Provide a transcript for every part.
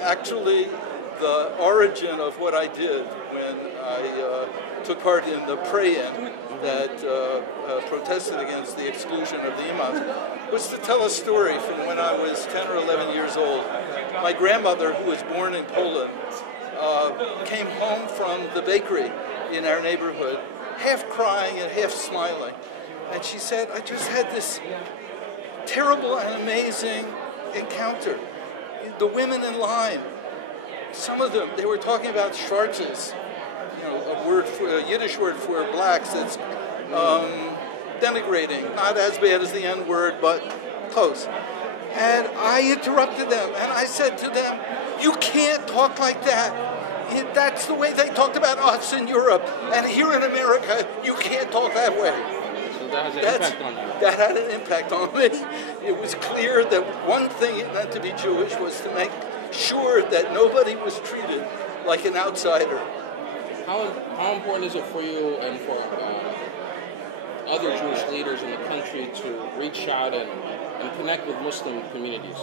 Actually, the origin of what I did when I took part in the pray-in that protested against the exclusion of the imams was to tell a story from when I was 10 or 11 years old. My grandmother, who was born in Poland, came home from the bakery in our neighborhood, half crying and half smiling. And she said, I just had this terrible and amazing encounter. The women in line, some of them, they were talking about schwarzes, a Yiddish word for blacks that's denigrating, not as bad as the N-word, but close. And I interrupted them, and I said to them, you can't talk like that. That's the way they talked about us in Europe. And here in America, you can't talk that way. So that has an impact on you. That had an impact on me. It was clear that one thing it meant to be Jewish was to make sure that nobody was treated like an outsider. How important is it for you and for other Jewish leaders in the country to reach out and connect with Muslim communities?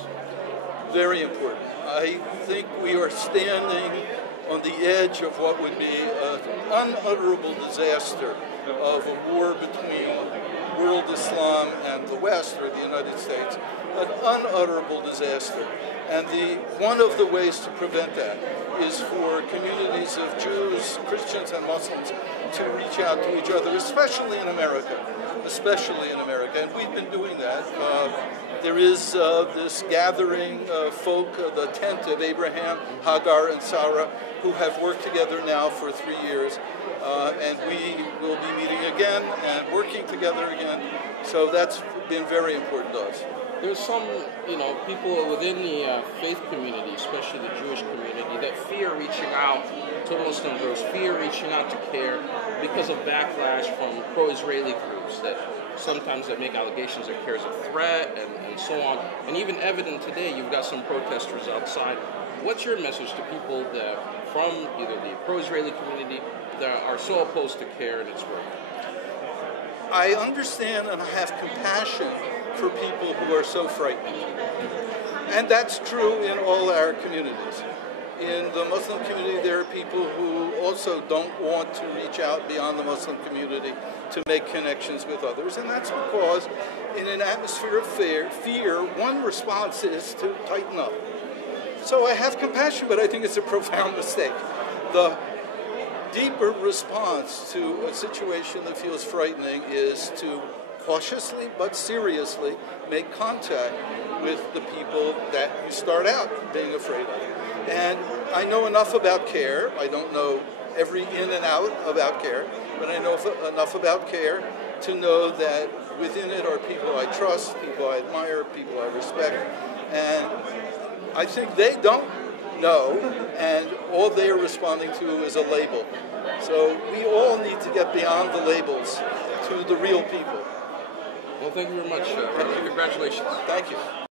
Very important. I think we are standing on the edge of what would be an unutterable disaster of a war between world Islam and the West, or the United States, an unutterable disaster. And one of the ways to prevent that is for communities of Jews, Christians, and Muslims to reach out to each other, especially in America. And we've been doing that. There is this gathering of folk, the tent of Abraham, Hagar, and Sarah, who have worked together now for 3 years. And we will be meeting again and working together again. So that's been very important to us. There's some, people within the faith community, especially the Jewish community, that fear reaching out to Muslim groups, fear reaching out to CAIR because of backlash from pro-Israeli groups that sometimes make allegations that CAIR is a threat and so on. And even evident today, you've got some protesters outside. What's your message to people that from either the pro-Israeli community that are so opposed to CAIR and its work? I understand and I have compassion for people who are so frightened. And that's true in all our communities. In the Muslim community, there are people who also don't want to reach out beyond the Muslim community to make connections with others. And that's because in an atmosphere of fear, one response is to tighten up. So I have compassion, but I think it's a profound mistake. The deeper response to a situation that feels frightening is to cautiously but seriously make contact with the people that you start out being afraid of. And I know enough about CAIR. I don't know every in and out about CAIR, but I know enough about CAIR to know that within it are people I trust, people I admire, people I respect. And I think they don't know, and all they are responding to is a label. So we all need to get beyond the labels to the real people. Well, thank you very much. Congratulations. Thank you.